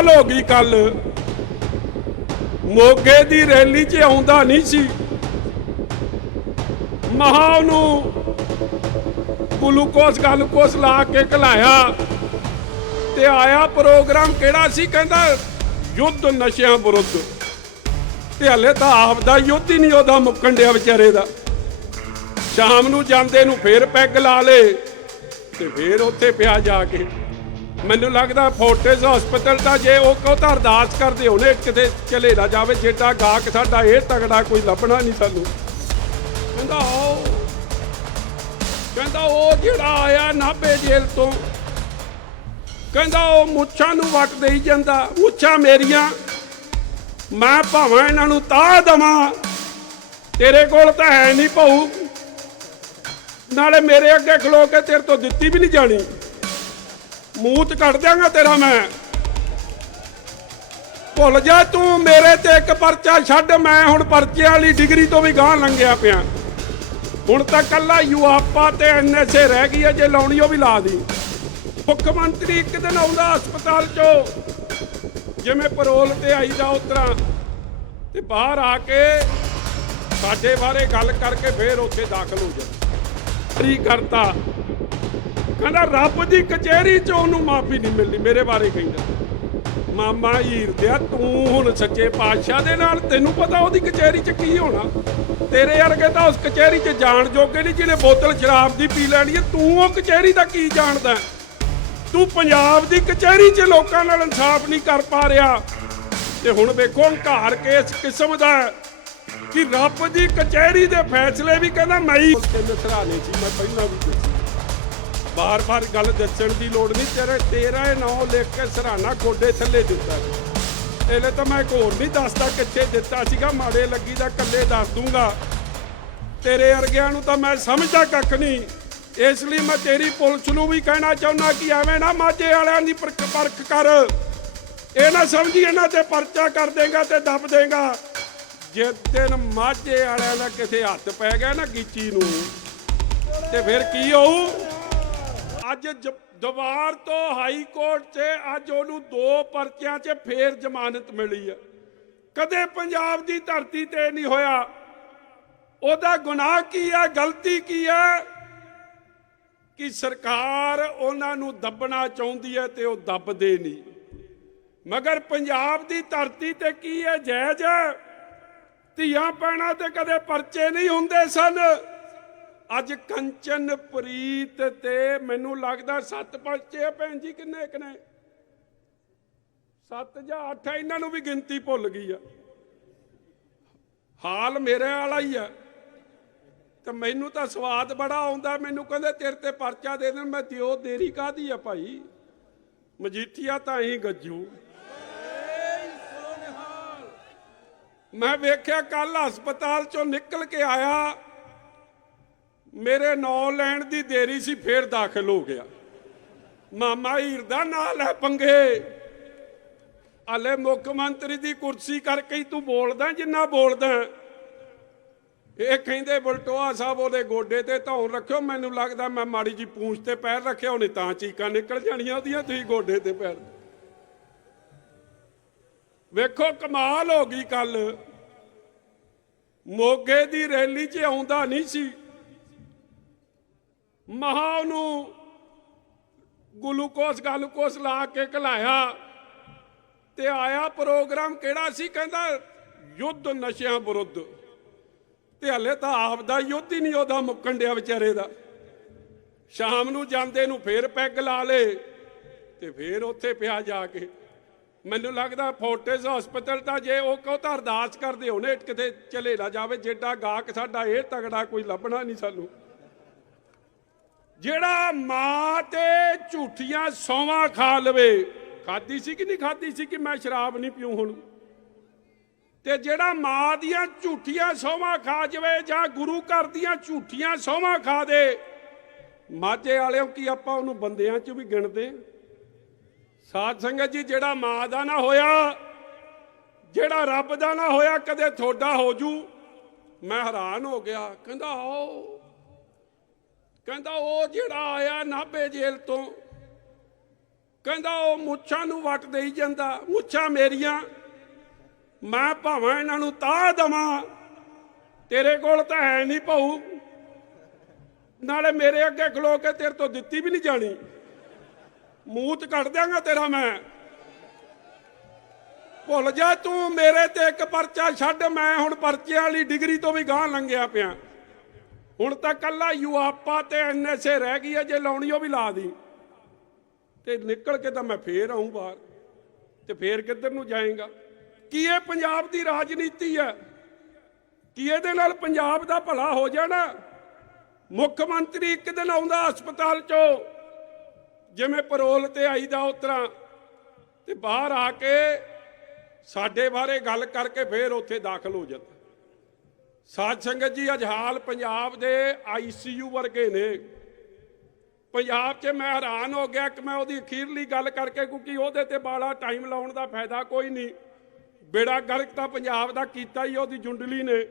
ਕਮਾਲ ਹੋ ਗਈ ਕੱਲ। ਮੋਗੇ ਦੀ ਰੈਲੀ 'ਚ ਆਉਂਦਾ ਨਹੀਂ ਸੀ। ਮਹਾ ਨੂੰ ਗਲੂਕੋਸ ਗਲੂਕੋਸ ਲਾ ਕੇ ਘਲਾਇਆ। ਤੇ ਆਇਆ ਪ੍ਰੋਗਰਾਮ ਕਿਹੜਾ ਸੀ ਕਹਿੰਦਾ? ਯੁੱਧ ਨਸ਼ਿਆਂ ਵਿਰੁੱਧ। ਤੇ ਹਲੇ ਤਾਂ ਆਪ ਦਾ ਯੁੱਧ ਹੀ ਨਹੀਂ ਉਹਦਾ ਮੁੱਕਣ ਡਿਆ ਵਿਚਾਰੇ ਦਾ। ਸ਼ਾਮ ਨੂੰ ਜਾਂਦੇ ਨੂੰ ਫੇਰ ਪੈਗ ਲਾ ਲੇ ਤੇ ਫੇਰ ਉੱਥੇ ਪਿਆ ਜਾ ਕੇ। ਮੈਨੂੰ ਲੱਗਦਾ ਫੋਰਟਿਸ ਹਸਪੀਟਲ ਤਾਂ ਜੇ ਉਹ ਕੋ ਤਾਂ ਅਰਦਾਸ ਕਰਦੇ ਹੋਣੇ ਕਿਤੇ ਚਲੇ ਨਾ ਜਾਵੇ ਜਿੱਡਾ ਗਾਹਕ ਸਾਡਾ ਇਹ ਤਗੜਾ ਕੋਈ ਲੱਭਣਾ ਨਹੀਂ ਸਾਨੂੰ। ਕਹਿੰਦਾ ਉਹ ਕਹਿੰਦਾ, ਉਹ ਜਿਹੜਾ ਆਇਆ ਨਾਭੇ ਜੇਲ ਤੋਂ। ਕਹਿੰਦਾ, ਉਹ ਮੁੱਛਾਂ ਨੂੰ ਵੱਟ ਦੇਈ ਜਾਂਦਾ। ਮੁੱਛਾਂ ਮੇਰੀਆਂ। ਮੈਂ ਭਾਵੇਂ ਇਹਨਾਂ ਨੂੰ ਤਾਹ ਦਵਾਂ। ਤੇਰੇ ਕੋਲ ਤਾਂ ਹੈ ਨਹੀਂ ਭਾਊ। ਨਾਲੇ ਮੇਰੇ ਅੱਗੇ ਖਲੋ ਕੇ ਤੇਰੇ ਤੋਂ ਦਿੱਤੀ ਵੀ ਨਹੀਂ ਜਾਣੀ। ਮੂੰਹ ਤੇ ਕੱਢ ਦਿਆਂਗਾ ਤੇਰਾ ਮੈਂ। ਭੁੱਲ ਜਾ ਤੂੰ ਮੇਰੇ ਤੇ ਇੱਕ ਪਰਚਾ ਛੱਡ, ਮੈਂ ਹੁਣ ਪਰਚੇ ਵਾਲੀ ਡਿਗਰੀ ਤੋਂ ਵੀ ਗਾਂ ਲੰਘਿਆ ਪਿਆ। ਹੁਣ ਤਾਂ ਕੱਲਾ ਯੂਆਪਾ ਤੇ ਐਨਐਸਏ ਰਹਿ ਗਈ ਹੈ ਜੇ ਲਾਉਣੀ ਉਹ ਵੀ ਲਾ ਦੀ। ਮੁੱਖ ਮੰਤਰੀ ਇੱਕ ਦਿਨ ਆਉਂਦਾ ਹਸਪਤਾਲ ਚੋਂ, ਜਿਵੇਂ ਪਰੋਲ ਤੇ ਆਈਦਾ ਉਤਰਾ ਤੇ ਬਾਹਰ ਆ ਕੇ ਸਾਡੇ ਬਾਰੇ ਗੱਲ ਕਰਕੇ ਫੇਰ ਉੱਥੇ ਦਾਖਲ ਹੋ ਜਾ। ਫਰੀ ਕਰਤਾ? ਕਹਿੰਦਾ, ਰੱਬ ਦੀ ਕਚਹਿਰੀ ਚ ਉਹਨੂੰ ਮਾਫੀ ਨਹੀਂ ਮਿਲਣੀ, ਮੇਰੇ ਬਾਰੇ ਕਹਿੰਦਾ। ਮਾਮਾ ਹੀਰ ਦਿਆ, ਤੂੰ ਹੁਣ ਸੱਚੇ ਪਾਤਸ਼ਾਹ ਦੇ ਨਾਲ, ਤੈਨੂੰ ਪਤਾ ਉਹਦੀ ਕਚਹਿਰੀ ਚ ਕੀ ਹੋਣਾ? ਤੇਰੇ ਵਰਗੇ ਤਾਂ ਉਸ ਕਚਹਿਰੀ ਚ ਜਾਣ ਜੋਗੇ ਨਹੀਂ, ਜਿਹਨੇ ਬੋਤਲ ਸ਼ਰਾਬ ਦੀ ਪੀ ਲੈਣੀ ਹੈ। ਤੂੰ ਉਹ ਕਚਹਿਰੀ ਦਾ ਕੀ ਜਾਣਦਾ? ਤੂੰ ਪੰਜਾਬ ਦੀ ਕਚਹਿਰੀ 'ਚ ਲੋਕਾਂ ਨਾਲ ਇਨਸਾਫ ਨਹੀਂ ਕਰ ਪਾ ਰਿਹਾ। ਤੇ ਹੁਣ ਵੇਖੋ, ਹੰਕਾਰ ਕੇਸ ਕਿਸਮ ਦਾ ਕਿ ਰੱਬ ਦੀ ਕਚਹਿਰੀ ਦੇ ਫੈਸਲੇ ਵੀ ਕਹਿੰਦਾ, ਮੈਂ ਹੀ ਤਿੰਨ ਸਰਾਣੇ ਸੀ, ਮੈਂ ਪਹਿਲਾਂ ਵੀ ਦੱਸੀ ਬਾਰ-ਬਾਰ ਗੱਲ ਦੱਸਣ ਦੀ ਲੋੜ ਨਹੀਂ, ਤੇਰੇ ਤੇਰਾ ਇਹ ਨਾਂ ਲਿਖ ਕੇ ਸਰਾਣਾ ਗੋਡੇ ਥੱਲੇ ਦਿੱਤਾ। ਇਹਲੇ ਤਾਂ ਮੈਂ ਹੋਰ ਨਹੀਂ ਦੱਸਦਾ ਕਿੱਥੇ ਦਿੱਤਾ ਸੀਗਾ, ਮਾੜੇ ਲੱਗੀ ਦਾ ਕੱਲੇ ਦੱਸ ਦੂੰਗਾ। ਤੇਰੇ ਵਰਗਿਆਂ ਨੂੰ ਤਾਂ ਮੈਂ ਸਮਝਦਾ ਕੱਖ ਨਹੀਂ। ਇਸ ਲਈ ਮੈਂ ਤੇਰੀ ਪੁਲਿਸ ਨੂੰ ਵੀ ਕਹਿਣਾ ਚਾਹੁੰਦਾ ਕਿ ਐਵੇਂ ਨਾ ਮਾਝੇ ਵਾਲਿਆਂ ਦੀ ਪਰਖ ਪਰਖ ਕਰ। ਇਹ ਨਾ ਸਮਝੀ ਇਹਨਾਂ ਤੇ ਪਰਚਾ ਕਰ ਦੇਗਾ ਤੇ ਦੱਬ ਦੇਗਾ। ਜੇ ਦਿਨ ਮਾਝੇ ਵਾਲਿਆਂ ਦਾ ਕਿਸੇ ਹੱਥ ਪੈ ਗਿਆ ਨਾ ਗੀਚੀ ਨੂੰ, ਤੇ ਫਿਰ ਕੀ ਹੋਊ? ਅੱਜ ਜ- ਦੁਬਾਰ ਤੋਂ ਹਾਈ ਕੋਰਟ 'ਚ ਅੱਜ ਉਹਨੂੰ ਦੋ ਪਰਚਿਆਂ 'ਚ ਫੇਰ ਜ਼ਮਾਨਤ ਮਿਲੀ ਹੈ ਕਦੇ ਪੰਜਾਬ ਦੀ ਧਰਤੀ ਤੇ ਨਹੀਂ ਹੋਇਆ। ਉਹਦਾ ਗੁਨਾਹ ਕੀ ਹੈ ਗਲਤੀ ਕੀ ਹੈ ਕਿ ਸਰਕਾਰ ਉਹਨਾਂ ਨੂੰ ਦੱਬਣਾ ਚਾਹੁੰਦੀ ਹੈ ਤੇ ਉਹ ਦੱਬਦੇ ਨਹੀਂ। ਮਗਰ ਪੰਜਾਬ ਦੀ ਧਰਤੀ ਤੇ ਕੀ ਹੈ ਜਾਇਜ਼ ਧੀਆਂ ਪੈਣਾ ਤੇ ਕਦੇ ਪਰਚੇ ਨਹੀਂ ਹੁੰਦੇ ਸਨ। ਅੱਜ ਕੰਚਨ ਪ੍ਰੀਤ ਤੇ ਮੈਨੂੰ ਲੱਗਦਾ ਸੱਤ ਪਰਚੇ ਭੈਣ ਜੀ, ਕਿੰਨੇ ਕਿੰਨੇ ਸੱਤ ਜਾਂ ਅੱਠ ਇਹਨਾਂ ਨੂੰ ਵੀ ਗਿਣਤੀ ਭੁੱਲ ਗਈ ਆ। ਹਾਲ ਮੇਰੇ ਵਾਲਾ ਹੀ ਆ। ਤੇ ਮੈਨੂੰ ਤਾਂ ਸਵਾਦ ਬੜਾ ਆਉਂਦਾ, ਮੈਨੂੰ ਕਹਿੰਦੇ ਤੇਰੇ ਤੇ ਪਰਚਾ ਦੇ ਦੇਣ, ਮੈਂ ਦਿਓ, ਦੇਰੀ ਕਾਦੀ ਆ ਭਾਈ? ਮਜੀਠੀਆ ਤਾਂ ਹੀ ਗੱਜੂ। ਮੈਂ ਵੇਖਿਆ ਕੱਲ ਹਸਪਤਾਲ ਚੋਂ ਨਿਕਲ ਕੇ ਆਇਆ। ਮੇਰੇ ਨਾਂ ਲੈਣ ਦੀ ਦੇਰੀ ਸੀ, ਫੇਰ ਦਾਖਲ ਹੋ ਗਿਆ। ਮਾਮਾ ਹੀਰ ਦਾ ਨਾਂ ਲੈ ਪੰਗੇ। ਹਲੇ ਮੁੱਖ ਮੰਤਰੀ ਦੀ ਕੁਰਸੀ ਕਰਕੇ ਹੀ ਤੂੰ ਬੋਲਦਾ, ਜਿੰਨਾ ਬੋਲਦਾ ਇਹ ਕਹਿੰਦੇ, ਬਲਟੋਆ ਸਾਹਿਬ ਉਹਦੇ ਗੋਡੇ ਤੇ ਧੌਣ ਰੱਖਿਓ, ਮੈਨੂੰ ਲੱਗਦਾ ਮੈਂ ਮਾੜੀ ਜੀ ਪੂੰਛ ਤੇ ਪੈਰ ਰੱਖਿਆ, ਉਹਨੇ ਤਾਂ ਚੀਕਾਂ ਨਿਕਲ ਜਾਣੀਆਂ ਉਹਦੀਆਂ, ਤੁਸੀਂ ਗੋਡੇ ਤੇ ਪੈਰ। ਵੇਖੋ, ਕਮਾਲ ਹੋ ਗਈ ਕੱਲ ਮੋਗੇ ਦੀ ਰੈਲੀ 'ਚ ਆਉਂਦਾ ਨਹੀਂ ਸੀ। ਮਹਾ ਉਹਨੂੰ ਗਲੂਕੋਸ ਗਲੂਕੋਸ ਲਾ ਕੇ ਘਲਾਇਆ ਤੇ ਆਇਆ ਪ੍ਰੋਗਰਾਮ ਕਿਹੜਾ ਸੀ ਕਹਿੰਦਾ, ਯੁੱਧ ਨਸ਼ਿਆਂ ਵਿਰੁੱਧ। ਤੇ ਹਲੇ ਤਾਂ ਆਪ ਦਾ ਯੁੱਧ ਹੀ ਨਹੀਂ ਉਹਦਾ ਮੁੱਕਣ ਡਿਆ ਵਿਚਾਰੇ ਦਾ। ਸ਼ਾਮ ਨੂੰ ਜਾਂਦੇ ਨੂੰ ਫੇਰ ਪੈਗ ਲਾ ਲੇ ਤੇ ਫੇਰ ਉੱਥੇ ਪਿਆ ਜਾ ਕੇ। ਮੈਨੂੰ ਲੱਗਦਾ ਫੋਰਟਿਸ ਹਸਪੀਟਲ ਤਾਂ ਜੇ ਉਹ ਕਹੋ ਤਾਂ ਅਰਦਾਸ ਕਰਦੇ ਹੋਣੇ ਕਿਤੇ ਚਲੇ ਨਾ ਜਾਵੇ, ਜਿੱਡਾ ਗਾਹਕ ਸਾਡਾ ਇਹ ਤਗੜਾ ਕੋਈ ਲੱਭਣਾ ਨਹੀਂ ਸਾਨੂੰ। ਜਿਹੜਾ ਮਾਂ ਤੇ ਝੂਠੀਆਂ ਸੌਵਾਂ ਖਾ ਲਵੇ ਖਾਦੀ ਸੀ ਕਿ ਨਹੀਂ ਖਾਦੀ ਸੀ ਕਿ ਮੈਂ ਸ਼ਰਾਬ ਨਹੀਂ ਪੀਉ ਹੁਣ? ਤੇ ਜਿਹੜਾ ਮਾਂ ਦੀਆਂ ਝੂਠੀਆਂ ਸੌਵਾਂ ਖਾ ਜਵੇ ਜਾਂ ਗੁਰੂ ਘਰ ਦੀਆਂ ਝੂਠੀਆਂ ਸੌਵਾਂ ਖਾ ਦੇ, ਮਾਝੇ ਵਾਲਿਓ ਕੀ ਆਪਾਂ ਉਹਨੂੰ ਬੰਦਿਆਂ 'ਚ ਵੀ ਗਿਣਦੇ? ਸਾਧ ਸੰਗਤ ਜੀ, ਜਿਹੜਾ ਮਾਂ ਦਾ ਨਾ ਹੋਇਆ, ਜਿਹੜਾ ਰੱਬ ਦਾ ਨਾ ਹੋਇਆ, ਕਦੇ ਥੋੜਾ ਹੋ ਜੂ, ਮੈਂ ਹੈਰਾਨ ਹੋ ਗਿਆ, ਕਹਿੰਦਾ ਆਓ। ਕਹਿੰਦਾ ਉਹ ਜਿਹੜਾ ਆਇਆ ਨਾਭੇ ਜੇਲ੍ਹ ਤੋਂ, ਕਹਿੰਦਾ ਉਹ ਮੁੱਛਾਂ ਨੂੰ ਵੱਟ ਦੇਈ ਜਾਂਦਾ, ਮੁੱਛਾਂ ਮੇਰੀਆਂ, ਮੈਂ ਭਾਵੇਂ ਇਹਨਾਂ ਨੂੰ ਤਾਹ ਦਵਾਂ, ਤੇਰੇ ਕੋਲ ਤਾਂ ਹੈ ਨਹੀਂ ਭਾਊ। ਨਾਲੇ ਮੇਰੇ ਅੱਗੇ ਖਲੋ ਕੇ ਤੇਰੇ ਤੋਂ ਦਿੱਤੀ ਵੀ ਨਹੀਂ ਜਾਣੀ। ਮੂੰਹ ਚ ਕੱਢ ਦਿਆਂਗਾ ਤੇਰਾ ਮੈਂ। ਭੁੱਲ ਜਾ ਤੂੰ ਮੇਰੇ ਤੇ ਇੱਕ ਪਰਚਾ ਛੱਡ, ਮੈਂ ਹੁਣ ਪਰਚਿਆਂ ਵਾਲੀ ਡਿਗਰੀ ਤੋਂ ਵੀ ਗਾਂ ਲੰਘਿਆ ਪਿਆ। ਹੁਣ ਤਾਂ ਕੱਲਾ ਯੂਆਪਾ ਤੇ ਐਨਐਸਏ ਰਹਿ ਗਈ ਹੈ ਜੇ ਲਾਉਣੀ ਉਹ ਵੀ ਲਾ ਦੀ। ਤੇ ਨਿਕਲ ਕੇ ਤਾਂ ਮੈਂ ਫੇਰ ਆਉਂ ਬਾਹਰ, ਤੇ ਫੇਰ ਕਿੱਧਰ ਨੂੰ ਜਾਏਗਾ? ਕੀ ਇਹ ਪੰਜਾਬ ਦੀ ਰਾਜਨੀਤੀ ਹੈ ਕੀ ਇਹਦੇ ਨਾਲ ਪੰਜਾਬ ਦਾ ਭਲਾ ਹੋ ਜਾਣਾ? ਮੁੱਖ ਮੰਤਰੀ ਇੱਕ ਦਿਨ ਆਉਂਦਾ ਹਸਪਤਾਲ ਚੋਂ, ਜਿਵੇਂ ਪਰੋਲ ਤੇ ਆਈਦਾ ਉਤਰਾ ਤੇ ਬਾਹਰ ਆ ਕੇ ਸਾਡੇ ਬਾਰੇ ਗੱਲ ਕਰਕੇ ਫੇਰ ਉੱਥੇ ਦਾਖਲ ਹੋ ਜਾਂਦਾ। ਸਾਧ ਸੰਗਤ ਜੀ, ਅੱਜ ਹਾਲ ਪੰਜਾਬ ਦੇ ਆਈਸੀਯੂ ਵਰਗੇ ਨੇ। ਪੰਜਾਬ 'ਚ ਮੈਂ ਹੈਰਾਨ ਹੋ ਗਿਆ ਕਿ ਮੈਂ ਉਹਦੀ ਅਖੀਰਲੀ ਗੱਲ ਕਰਕੇ, ਕਿਉਂਕਿ ਉਹਦੇ ਤੇ ਬਾਲਾ ਟਾਈਮ ਲਾਉਣ ਦਾ ਫਾਇਦਾ ਕੋਈ ਨਹੀਂ। ਬੇੜਾ ਗਲਕ ਤਾਂ ਪੰਜਾਬ ਦਾ ਕੀਤਾ ਹੀ ਉਹਦੀ ਜੁੰਡਲੀ ਨੇ।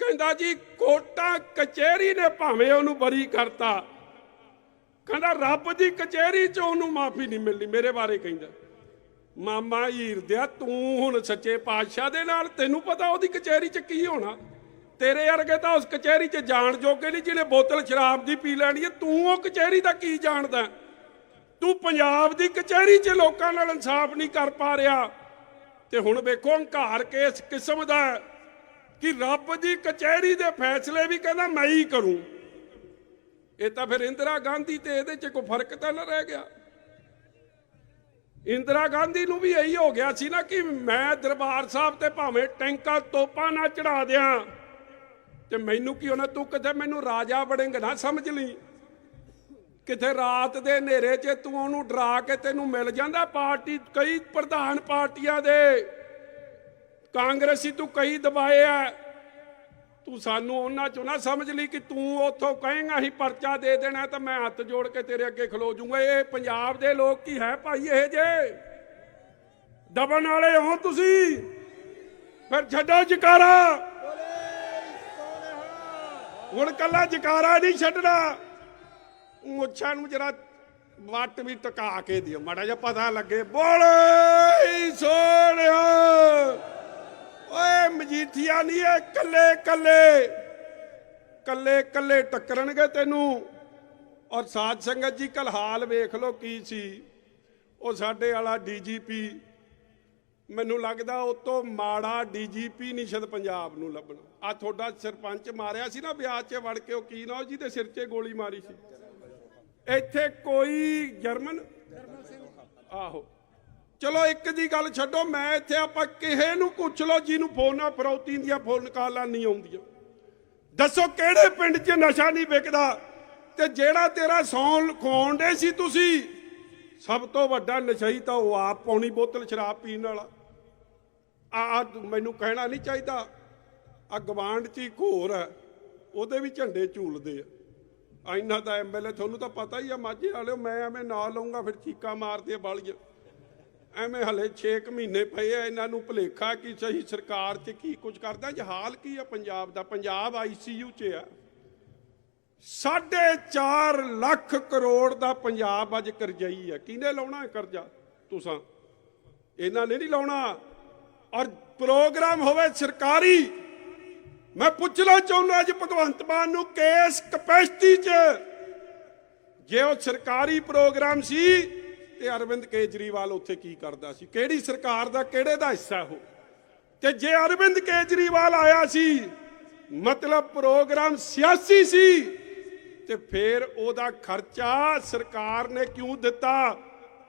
ਕਹਿੰਦਾ ਜੀ, ਕੋਟਾ ਕਚਹਿਰੀ ਨੇ ਭਾਵੇਂ ਉਹਨੂੰ ਬਰੀ ਕਰਤਾ। ਕਹਿੰਦਾ, ਰੱਬ ਦੀ ਕਚਹਿਰੀ 'ਚ ਉਹਨੂੰ ਮਾਫੀ ਨਹੀਂ ਮਿਲਣੀ, ਮੇਰੇ ਬਾਰੇ ਕਹਿੰਦਾ। ਮਾਮਾ ਹੀਰ ਦਿਆ, ਤੂੰ ਹੁਣ ਸੱਚੇ ਪਾਤਸ਼ਾਹ ਦੇ ਨਾਲ ਤੈਨੂੰ ਪਤਾ ਉਹਦੀ ਕਚਹਿਰੀ 'ਚ ਕੀ ਹੋਣਾ। ਤੇਰੇ ਵਰਗੇ ਤਾਂ ਉਸ ਕਚਹਿਰੀ 'ਚ ਜਾਣ ਜੋਗੇ ਨਹੀਂ, ਜਿਹਨੇ ਬੋਤਲ ਸ਼ਰਾਬ ਦੀ ਪੀ ਲੈਣੀ ਹੈ, ਤੂੰ ਉਹ ਕਚਹਿਰੀ ਦਾ ਕੀ ਜਾਣਦਾ? ਤੂੰ ਪੰਜਾਬ ਦੀ ਕਚਹਿਰੀ 'ਚ ਲੋਕਾਂ ਨਾਲ ਇਨਸਾਫ ਨਹੀਂ ਕਰ ਪਾ ਰਿਹਾ। ਤੇ ਹੁਣ ਵੇਖੋ ਹੰਕਾਰ ਕਿਸ ਕਿਸਮ ਦਾ ਕਿ ਰੱਬ ਦੀ ਕਚਹਿਰੀ ਦੇ ਫੈਸਲੇ ਵੀ ਕਹਿੰਦਾ ਮੈਂ ਹੀ ਕਰੂੰ। ਇਹ ਤਾਂ ਫਿਰ ਇੰਦਰਾ ਗਾਂਧੀ ਤੇ ਇਹਦੇ 'ਚ ਕੋਈ ਫ਼ਰਕ ਤਾਂ ਨਾ ਰਹਿ ਗਿਆ। ਇੰਦਰਾ ਗਾਂਧੀ ਨੂੰ ਵੀ ਇਹੀ ਹੋ ਗਿਆ ਸੀ ਨਾ ਕਿ ਮੈਂ ਦਰਬਾਰ ਸਾਹਿਬ ਤੇ ਭਾਵੇਂ ਟੈਂਕਾਂ ਤੋਪਾਂ ਨਾ ਚੜਾ ਦਿਆਂ। ਤੇ ਮੈਨੂੰ ਕੀ ਹੋਣਾ, ਤੂੰ ਕਿਤੇ ਮੈਨੂੰ ਰਾਜਾ ਬੜਿੰਗ ਨਾ ਸਮਝ ਲਈ। ਕਿਤੇ ਰਾਤ ਦੇ ਹਨੇਰੇ 'ਚ ਤੂੰ ਉਹਨੂੰ ਡਰਾ ਕੇ ਤੈਨੂੰ ਮਿਲ ਜਾਂਦਾ ਪਾਰਟੀ, ਕਈ ਪ੍ਰਧਾਨ ਪਾਰਟੀਆਂ ਦੇ। ਕਾਂਗਰਸੀ ਤੂੰ ਕਈ ਦਬਾਏ ਆ ਤੂੰ ਸਾਨੂੰ ਉਹਨਾਂ ਚੋਂ ਨਾ ਸਮਝ ਲਈ ਕਿ ਤੂੰ ਉੱਥੋਂ ਕਹੇਂਗਾ ਹੀ ਪਰਚਾ ਦੇ ਦੇਣਾ ਤਾਂ ਮੈਂ ਹੱਥ ਜੋੜ ਕੇ ਤੇਰੇ ਅੱਗੇ ਖਲੋ ਜਾਊਂਗਾ ਇਹ ਪੰਜਾਬ ਦੇ ਲੋਕ ਕੀ ਹੈ ਭਾਈ ਇਹ ਜੇ? ਦਬਣ ਵਾਲੇ ਹੋ ਤੁਸੀਂ? ਫਿਰ ਛੱਡੋ ਜਕਾਰਾ। ਹੁਣ ਕੱਲਾ ਜਕਾਰਾ ਨਹੀਂ ਛੱਡਣਾ। ਮੁੱਛਾਂ ਨੂੰ ਜਰਾ ਵੱਟ ਵੀ ਟਕਾ ਕੇ ਦਿਓ। ਮਾੜਾ ਜਿਹਾ ਪਤਾ ਲੱਗੇ। ਬੋਲੇ ਸੋਹਣਿਆ ਓਏ ਮਜੀਠੀਆ ਨਹੀਂ ਇਹ ਕੱਲੇ ਕੱਲੇ। ਕੱਲੇ ਕੱਲੇ ਟੱਕਰਨਗੇ ਤੈਨੂੰ। ਔਰ ਸਾਧ ਸੰਗਤ ਜੀ ਕਲ ਹਾਲ ਵੇਖ ਲਓ ਕੀ ਸੀ। ਉਹ ਸਾਡੇ ਵਾਲਾ ਡੀਜੀਪੀ, ਮੈਨੂੰ ਲੱਗਦਾ ਉਹ ਤੋਂ ਮਾੜਾ ਡੀਜੀਪੀ ਨਹੀਂ ਸ਼ਦ ਪੰਜਾਬ ਨੂੰ ਲੱਭਣਾ। ਆ ਤੁਹਾਡਾ ਸਰਪੰਚ ਮਾਰਿਆ ਸੀ ਨਾ ਵਿਆਹ 'ਚ ਵੜ ਕੇ, ਉਹ ਕੀ ਨਾ ਉਹ ਜਿਹਦੇ ਸਿਰ 'ਤੇ ਗੋਲੀ ਮਾਰੀ ਸੀ। ਇੱਥੇ ਕੋਈ ਜਰਮਨ? ਆਹੋ। ਚਲੋ ਇੱਕ ਦੀ ਗੱਲ ਛੱਡੋ, ਮੈਂ ਇੱਥੇ ਆਪਾਂ ਕਿਸੇ ਨੂੰ ਪੁੱਛ ਲਓ ਜਿਹਨੂੰ ਫੋਨਾਂ ਫਰੌਤੀ ਦੀਆਂ ਫੋਨ ਕਾਲਾਂ ਨਹੀਂ ਆਉਂਦੀਆਂ। ਦੱਸੋ ਕਿਹੜੇ ਪਿੰਡ 'ਚ ਨਸ਼ਾ ਨਹੀਂ ਵਿਕਦਾ ਤੇ ਜਿਹੜਾ ਤੇਰਾ ਸੌਣ ਖਵਾਉਣ ਦੇ ਸੀ ਤੁਸੀਂ? ਸਭ ਤੋਂ ਵੱਡਾ ਨਸ਼ਈ ਤਾਂ ਉਹ ਆਪ ਪਾਉਣੀ ਬੋਤਲ ਸ਼ਰਾਬ ਪੀਣ ਵਾਲਾ। ਆ ਮੈਨੂੰ ਕਹਿਣਾ ਨਹੀਂ ਚਾਹੀਦਾ। ਆ ਗਵਾਂਡ 'ਚ ਹੀ ਘੋਰ ਹੈ, ਉਹਦੇ ਵੀ ਝੰਡੇ ਝੂਲਦੇ ਆ। ਇੰਨਾ ਤਾਂ ਐਮਐਲਏ ਤੁਹਾਨੂੰ ਤਾਂ ਪਤਾ ਹੀ ਆ, ਮਾਝੇ ਵਾਲਿਓ, ਮੈਂ ਐਵੇਂ ਨਾ ਲਊਂਗਾ ਫਿਰ ਚੀਕਾਂ ਮਾਰਦੇ ਆ ਬਾਲੀਆਂ। ਐਵੇਂ ਹਲੇ 6 ਮਹੀਨੇ ਪਏ ਆ, ਇਹਨਾਂ ਨੂੰ ਭੁਲੇਖਾ ਕਿ ਸਹੀ ਸਰਕਾਰ 'ਚ ਕੀ ਕੁਝ ਕਰਦਾ ਹਾਲ ਕੀ ਆ ਪੰਜਾਬ ਦਾ? ਪੰਜਾਬ ਆਈਸੀਯੂ 'ਚ ਆ। ਸਾਢੇ 4 ਲੱਖ ਕਰੋੜ ਦਾ ਪੰਜਾਬ ਅੱਜ ਕਰਜ਼ਈ ਆ। ਕਿਹਨੇ ਲਾਉਣਾ ਕਰਜ਼ਾ? ਤੁਸੀਂ। ਇਹਨਾਂ ਨੇ ਨਹੀਂ ਲਾਉਣਾ। ਔਰ ਪ੍ਰੋਗਰਾਮ ਹੋਵੇ ਸਰਕਾਰੀ, ਮੈਂ ਪੁੱਛਣਾ ਚਾਹੁੰਦਾ ਅੱਜ ਭਗਵੰਤ ਮਾਨ ਨੂੰ ਕੇਸ ਕਪੈਸਿਟੀ 'ਚ। ਜੇ ਉਹ ਸਰਕਾਰੀ ਪ੍ਰੋਗਰਾਮ ਸੀ ਤੇ ਅਰਵਿੰਦ ਕੇਜਰੀਵਾਲ ਉੱਥੇ ਕੀ ਕਰਦਾ ਸੀ? ਕਿਹੜੀ ਸਰਕਾਰ ਦਾ, ਕਿਹੜੇ ਦਾ ਹਿੱਸਾ ਉਹ? ਤੇ ਜੇ ਅਰਵਿੰਦ ਕੇਜਰੀਵਾਲ ਆਇਆ ਸੀ, ਮਤਲਬ ਪ੍ਰੋਗਰਾਮ ਸਿਆਸੀ ਸੀ, ਤੇ ਫਿਰ ਉਹਦਾ ਖਰਚਾ ਸਰਕਾਰ ਨੇ ਕਿਉਂ ਦਿੱਤਾ?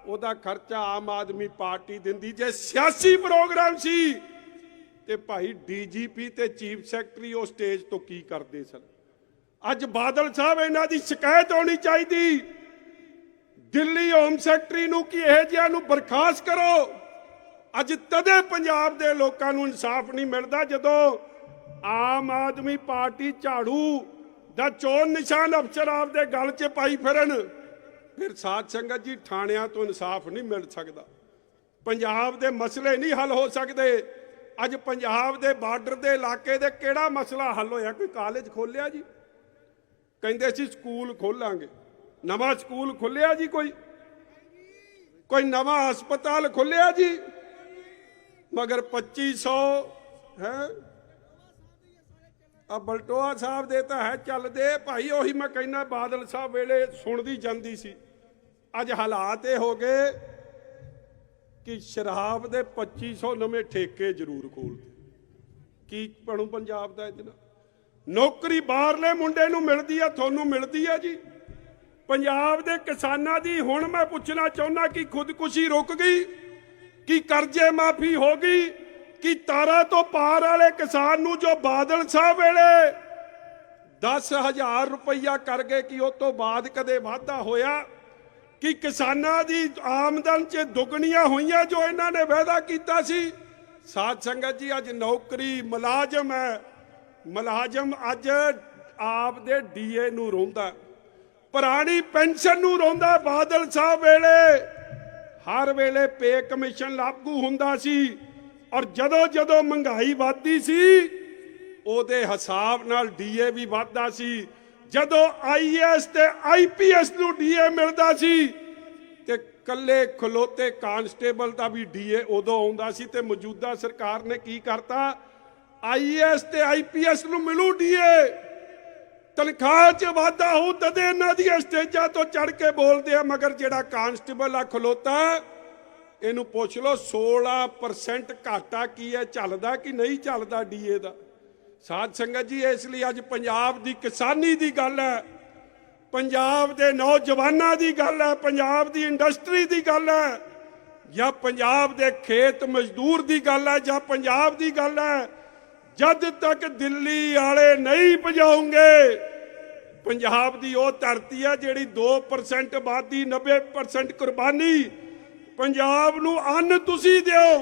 ਉਹਦਾ ਖਰਚਾ ਆਮ ਆਦਮੀ ਪਾਰਟੀ ਦਿੰਦੀ ਜੇ ਸਿਆਸੀ ਪ੍ਰੋਗਰਾਮ ਸੀ। ਤੇ ਭਾਈ ਡੀਜੀਪੀ ਤੇ ਚੀਫ ਸੈਕਟਰੀ ਉਹ ਸਟੇਜ ਤੋਂ ਕੀ ਕਰਦੇ ਸਨ? ਅੱਜ ਬਾਦਲ ਸਾਹਿਬ ਇਹਨਾਂ ਦੀ ਸ਼ਿਕਾਇਤ ਹੋਣੀ ਚਾਹੀਦੀ। ਦਿੱਲੀ ਹੋਮ ਸੈਕਟਰੀ ਨੂੰ ਕਿ ਇਹ ਜਿਹਿਆਂ ਨੂੰ ਬਰਖਾਸਤ ਕਰੋ। ਅੱਜ ਤਦੇ ਪੰਜਾਬ ਦੇ ਲੋਕਾਂ ਨੂੰ ਇਨਸਾਫ ਨਹੀਂ ਮਿਲਦਾ ਜਦੋਂ ਆਮ ਆਦਮੀ ਪਾਰਟੀ ਝਾੜੂ ਦਾ ਚੋਣ ਨਿਸ਼ਾਨ ਅਫਸਰ ਆਪਦੇ ਗਲ 'ਚ ਪਾਈ ਫਿਰਨ। ਫਿਰ ਸਾਧ ਸੰਗਤ ਜੀ ਥਾਣਿਆਂ ਤੋਂ ਇਨਸਾਫ ਨਹੀਂ ਮਿਲ ਸਕਦਾ। ਪੰਜਾਬ ਦੇ ਮਸਲੇ ਨਹੀਂ ਹੱਲ ਹੋ ਸਕਦੇ। ਅੱਜ ਪੰਜਾਬ ਦੇ ਬਾਰਡਰ ਦੇ ਇਲਾਕੇ ਦੇ ਕਿਹੜਾ ਮਸਲਾ ਹੱਲ ਹੋਇਆ? ਕੋਈ ਕਾਲਜ ਖੋਲਿਆ ਜੀ? ਕਹਿੰਦੇ ਸੀ ਸਕੂਲ ਖੋਲਾਂਗੇ। ਨਵਾਂ ਸਕੂਲ ਖੁੱਲਿਆ ਜੀ ਕੋਈ? ਕੋਈ ਨਵਾਂ ਹਸਪਤਾਲ ਖੁੱਲਿਆ ਜੀ? ਮਗਰ 2500 ਹੈ? ਆ ਬਲਟੋਆ ਸਾਹਿਬ ਦੇ ਤਾਂ ਹੈ ਚੱਲਦੇ। ਭਾਈ ਉਹੀ ਮੈਂ ਕਹਿੰਦਾ, ਬਾਦਲ ਸਾਹਿਬ ਵੇਲੇ ਸੁਣਦੀ ਜਾਂਦੀ ਸੀ। ਅੱਜ ਹਾਲਾਤ ਇਹ ਹੋ ਗਏ ਕਿ ਸ਼ਰਾਬ ਦੇ 2500 ਨਵੇਂ ਠੇਕੇ ਜ਼ਰੂਰ ਖੋਲਦੇ ਕੀ ਬਣੂ ਪੰਜਾਬ ਦਾ ਇਹਦੇ ਨਾਲ? ਨੌਕਰੀ ਬਾਹਰਲੇ ਮੁੰਡੇ ਨੂੰ ਮਿਲਦੀ ਆ, ਤੁਹਾਨੂੰ ਮਿਲਦੀ ਆ ਜੀ? ਪੰਜਾਬ ਦੇ ਕਿਸਾਨਾਂ ਦੀ, ਹੁਣ ਮੈਂ ਪੁੱਛਣਾ ਚਾਹੁੰਦਾ ਕਿ ਖੁਦਕੁਸ਼ੀ ਰੁਕ ਗਈ? ਕਿ ਕਰਜ਼ੇ ਮਾਫੀ ਹੋ ਗਈ? ਕਿ ਤਾਰਾ ਤੋਂ ਪਾਰ ਵਾਲੇ ਕਿਸਾਨ ਨੂੰ ਜੋ ਬਾਦਲ ਸਾਹਿਬ ਵੇਲੇ 10000 ਰੁਪਈਆ ਕਰ ਗਏ ਕਿ ਉਹ ਤੋਂ ਬਾਅਦ ਕਦੇ ਵਾਧਾ ਹੋਇਆ? ਕਿ ਕਿਸਾਨਾਂ ਦੀ ਆਮਦਨ 'ਚ ਦੁੱਗਣੀਆਂ ਹੋਈਆਂ ਜੋ ਇਹਨਾਂ ਨੇ ਵਾਅਦਾ ਕੀਤਾ ਸੀ? ਸਾਧ ਸੰਗਤ ਜੀ, ਅੱਜ ਨੌਕਰੀ ਮੁਲਾਜ਼ਮ ਹੈ। ਮੁਲਾਜ਼ਮ ਅੱਜ ਆਪ ਦੇ ਡੀਏ ਨੂੰ ਰੋਂਦਾ। ਪੁਰਾਣੀ ਪੈਨਸ਼ਨ ਨੂੰ ਰੋਂਦਾ ਬਾਦਲ ਸਾਹਿਬ ਵੇਲੇ। ਹਰ ਵੇਲੇ ਪੇ ਕਮਿਸ਼ਨ ਲਾਗੂ ਹੁੰਦਾ ਸੀ ਔਰ ਜਦੋਂ ਜਦੋਂ ਮਹਿੰਗਾਈ ਵੱਧਦੀ ਸੀ, ਉਹਦੇ ਹਿਸਾਬ ਨਾਲ ਡੀਏ ਵੀ ਵੱਧਦਾ ਸੀ। ਜਦੋਂ ਆਈਐਸ ਤੇ ਆਈਪੀਐਸ ਨੂੰ ਡੀਏ ਮਿਲਦਾ ਸੀ ਤੇ ਕੱਲੇ ਖਲੋਤੇ ਕਾਂਸਟੇਬਲ ਦਾ ਵੀ ਡੀਏ ਉਦੋਂ ਆਉਂਦਾ ਸੀ ਤੇ ਮੌਜੂਦਾ ਸਰਕਾਰ ਨੇ ਕੀ ਕਰਤਾ? ਆਈਐਸ ਤੇ ਆਈਪੀਐਸ ਨੂੰ ਮਿਲੂ ਡੀਏ। ਤਨਖਾਹ 'ਚ ਵਾਧਾ ਹੋ ਤਦੇ ਇਹਨਾਂ ਦੀਆਂ ਸਟੇਜਾਂ ਤੋਂ ਚੜ ਕੇ ਬੋਲਦੇ ਆ, ਮਗਰ ਜਿਹੜਾ ਕਾਂਸਟੇਬਲ ਆ ਖਲੋਤਾ, ਇਹਨੂੰ ਪੁੱਛ ਲਓ 16% ਘਾਟਾ ਕੀ ਹੈ, ਚੱਲਦਾ ਕਿ ਨਹੀਂ ਚੱਲਦਾ ਡੀਏ ਦਾ? ਸਾਧ ਸੰਗਤ ਜੀ, ਇਸ ਲਈ ਅੱਜ ਪੰਜਾਬ ਦੀ ਕਿਸਾਨੀ ਦੀ ਗੱਲ ਹੈ, ਪੰਜਾਬ ਦੇ ਨੌਜਵਾਨਾਂ ਦੀ ਗੱਲ ਹੈ, ਪੰਜਾਬ ਦੀ ਇੰਡਸਟਰੀ ਦੀ ਗੱਲ ਹੈ, ਜਾਂ ਪੰਜਾਬ ਦੇ ਖੇਤ ਮਜ਼ਦੂਰ ਦੀ ਗੱਲ ਹੈ, ਜਾਂ ਪੰਜਾਬ ਦੀ ਗੱਲ ਹੈ ਜਦ ਤੱਕ ਦਿੱਲੀ ਵਾਲੇ ਨਹੀਂ ਪਜਾਉਂਗੇ ਪੰਜਾਬ ਦੀ ਉਹ ਧਰਤੀ ਹੈ ਜਿਹੜੀ 2% ਆਬਾਦੀ 90% ਕੁਰਬਾਨੀ, ਪੰਜਾਬ ਨੂੰ ਅੰਨ ਤੁਸੀਂ ਦਿਓ,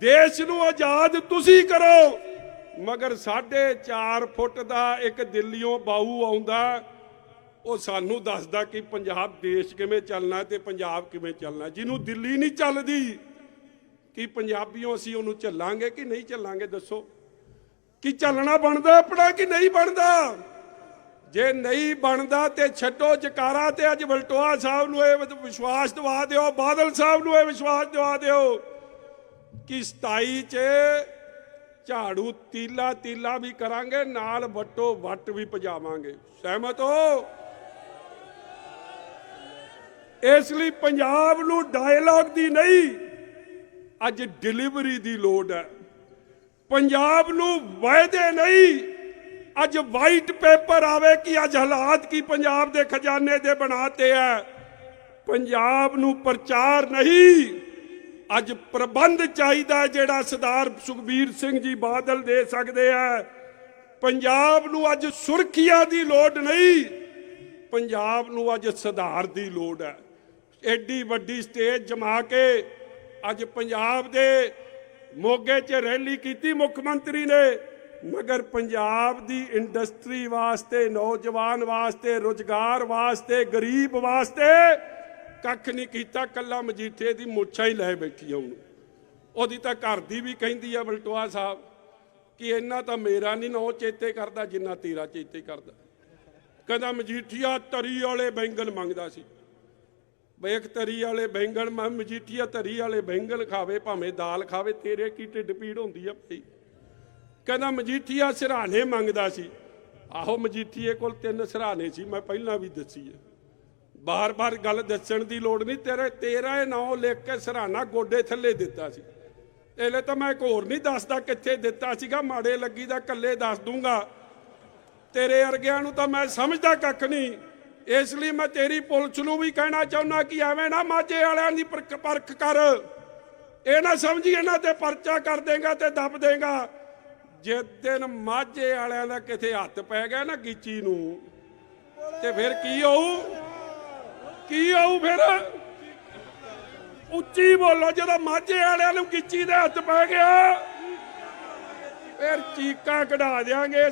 ਦੇਸ਼ ਨੂੰ ਆਜ਼ਾਦ ਤੁਸੀਂ ਕਰੋ। ਮਗਰ 4.5 ਫੁੱਟ ਦਾ ਇੱਕ ਦਿੱਲੀੋਂ ਬਾਹੂ ਆਉਂਦਾ, ਉਹ ਸਾਨੂੰ ਦੱਸਦਾ ਕਿ ਪੰਜਾਬ ਦੇਸ਼ ਕਿਵੇਂ ਚੱਲਣਾ ਤੇ ਪੰਜਾਬ ਕਿਵੇਂ ਚੱਲਣਾ। ਜਿਹਨੂੰ ਦਿੱਲੀ ਨਹੀਂ ਚੱਲਦੀ, ਕਿ ਪੰਜਾਬੀਓ ਅਸੀਂ ਉਹਨੂੰ ਚੱਲਾਂਗੇ ਕਿ ਨਹੀਂ ਚੱਲਾਂਗੇ ਦੱਸੋ। ਕਿ ਚੱਲਣਾ ਬਣਦਾ, ਆਪਣਾ ਕਿ ਨਹੀਂ ਬਣਦਾ? ਜੇ ਨਹੀਂ ਬਣਦਾ ਤੇ ਛੱਡੋ ਜਕਾਰਾ ਤੇ ਅੱਜ ਵਲਟੋਆ ਸਾਹਿਬ ਨੂੰ ਇਹ ਵਿਸ਼ਵਾਸ ਦਿਵਾ ਦਿਓ, ਬਾਦਲ ਸਾਹਿਬ ਨੂੰ ਇਹ ਵਿਸ਼ਵਾਸ ਦਿਵਾ ਦਿਓ ਕਿ 27 ਚ ਝਾੜੂ ਤੀਲਾ ਤੀਲਾ ਵੀ ਕਰਾਂਗੇ, ਨਾਲ ਵੱਟੋ ਵੱਟ ਵੀ ਪਜਾਵਾਂਗੇ ਸਹਿਮਤ ਹੋ? ਇਸ ਲਈ ਪੰਜਾਬ ਨੂੰ ਡਾਇਲੌਗ ਦੀ ਨਹੀਂ, ਅੱਜ ਡਿਲੀਵਰੀ ਦੀ ਲੋੜ ਹੈ। ਪੰਜਾਬ ਨੂੰ ਵਾਅਦੇ ਨਹੀਂ। ਅੱਜ ਵਾਈਟ ਪੇਪਰ ਆਵੇ ਕਿ ਅੱਜ ਹਾਲਾਤ ਕੀ ਪੰਜਾਬ ਦੇ ਖਜ਼ਾਨੇ ਦੇ ਬਣਾਤੇ ਆ ਪੰਜਾਬ ਨੂੰ ਪ੍ਰਚਾਰ ਨਹੀਂ। ਅੱਜ ਪ੍ਰਬੰਧ ਚਾਹੀਦਾ ਜਿਹੜਾ ਸਰਦਾਰ ਸੁਖਬੀਰ ਸਿੰਘ ਜੀ ਬਾਦਲ ਦੇ ਸਕਦੇ ਆ ਪੰਜਾਬ ਨੂੰ ਅੱਜ ਸੁਰਖੀਆਂ ਦੀ ਲੋੜ ਨਹੀਂ। ਪੰਜਾਬ ਨੂੰ ਅੱਜ ਸੁਧਾਰ ਦੀ ਲੋੜ ਹੈ ਐਡੀ ਵੱਡੀ ਸਟੇਜ ਜਮਾ ਕੇ ਅੱਜ ਪੰਜਾਬ ਦੇ ਮੋਗੇ 'ਚ ਰੈਲੀ ਕੀਤੀ ਮੁੱਖ ਮੰਤਰੀ ਨੇ, ਮਗਰ ਪੰਜਾਬ ਦੀ ਇੰਡਸਟਰੀ ਵਾਸਤੇ, ਨੌਜਵਾਨ ਵਾਸਤੇ, ਰੁਜ਼ਗਾਰ ਵਾਸਤੇ, ਗਰੀਬ ਵਾਸਤੇ ਕੱਖ ਨਹੀਂ ਕੀਤਾ, ਕੱਲਾ ਮਜੀਠੇ ਦੀ ਮੁੱਛਾਂ ਹੀ ਲੈ ਬੈਠੀ ਆ ਉਹਨੂੰ। ਉਹਦੀ ਤਾਂ ਘਰ ਦੀ ਵੀ ਕਹਿੰਦੀ ਆ ਬਲਟੋਆ ਸਾਹਿਬ ਕਿ ਇੰਨਾ ਤਾਂ ਮੇਰਾ ਨਹੀਂ, ਨੋ ਚੇਤੇ ਕਰਦਾ ਜਿੰਨਾ ਤੇਰਾ ਚੇਤੇ ਕਰਦਾ। ਕਹਿੰਦਾ ਮਜੀਠੀਆ ਤਰੀ ਵਾਲੇ ਬੈਂਗਲ ਮੰਗਦਾ ਸੀ। ਬਈ ਤਰੀ ਵਾਲੇ ਬੈਂਗਣ, ਮੈਂ ਮਜੀਠੀਆ ਤਰੀ ਵਾਲੇ ਬੈਂਗਣ ਖਾਵੇ, ਭਾਵੇਂ ਦਾਲ ਖਾਵੇ, ਤੇਰੇ ਕੀ ਢਿੱਡ ਪੀੜ ਹੁੰਦੀ ਆ ਭਾਈ? ਕਹਿੰਦਾ ਮਜੀਠੀਆ ਸਿਰਹਾਣੇ ਮੰਗਦਾ ਸੀ। ਆਹੋ ਮਜੀਠੀਏ ਕੋਲ ਤਿੰਨ ਸਿਰਹਾਣੇ ਸੀ, ਮੈਂ ਪਹਿਲਾਂ ਵੀ ਦੱਸੀ ਹੈ ਬਾਰ-ਬਾਰ ਗੱਲ ਦੱਸਣ ਦੀ ਲੋੜ ਨਹੀਂ, ਤੇਰੇ, ਤੇਰਾ ਇਹ ਨਾਂ ਲਿਖ ਕੇ ਸਿਰਹਾਣਾ ਗੋਡੇ ਥੱਲੇ ਦਿੱਤਾ ਸੀ। ਇਹਲੇ ਤਾਂ ਮੈਂ ਇੱਕ ਹੋਰ ਨਹੀਂ ਦੱਸਦਾ ਕਿੱਥੇ ਦਿੱਤਾ ਸੀਗਾ, ਮਾੜੇ ਲੱਗੀ ਦਾ ਕੱਲੇ ਦੱਸ ਦੂੰਗਾ। ਤੇਰੇ ਅਰਗਿਆਂ ਨੂੰ ਤਾਂ ਮੈਂ ਸਮਝਦਾ ਕੱਖ ਨਹੀਂ। ਇਸ ਲਈ ਮੈਂ ਤੇਰੀ ਪੁਲਿਸ ਨੂੰ ਵੀ ਕਹਿਣਾ ਚਾਹੁੰਦਾ ਕਿ ਐਵੇਂ ਨਾ ਮਾਝੇ ਵਾਲਿਆਂ ਦੀ ਪਰਖ ਕਰ। ਇਹ ਨਾ ਸਮਝੀ ਇਹਨਾਂ ਤੇ ਪਰਚਾ ਕਰ ਦੇਗਾ ਤੇ ਦੱਬ ਦੇਗਾ। ਜੇ ਦਿਨ ਮਾਝੇ ਵਾਲਿਆਂ ਦਾ ਕਿਤੇ ਹੱਥ ਪੈ ਗਿਆ ਨਾ ਗੀਚੀ ਨੂੰ, ਤੇ ਫਿਰ ਕੀ ਹੋਊ? ਕੀ ਹੋਊ ਫਿਰ? ਉੱਚੀ ਬੋਲੋ, ਜਦੋਂ ਮਾਝੇ ਵਾਲਿਆਂ ਨੂੰ ਗਿੱਚੀ ਦੇ ਹੱਥ ਪੈ ਗਿਆ, ਫਿਰ ਚੀਕਾਂ ਕਢਾ ਦਿਆਂਗੇ।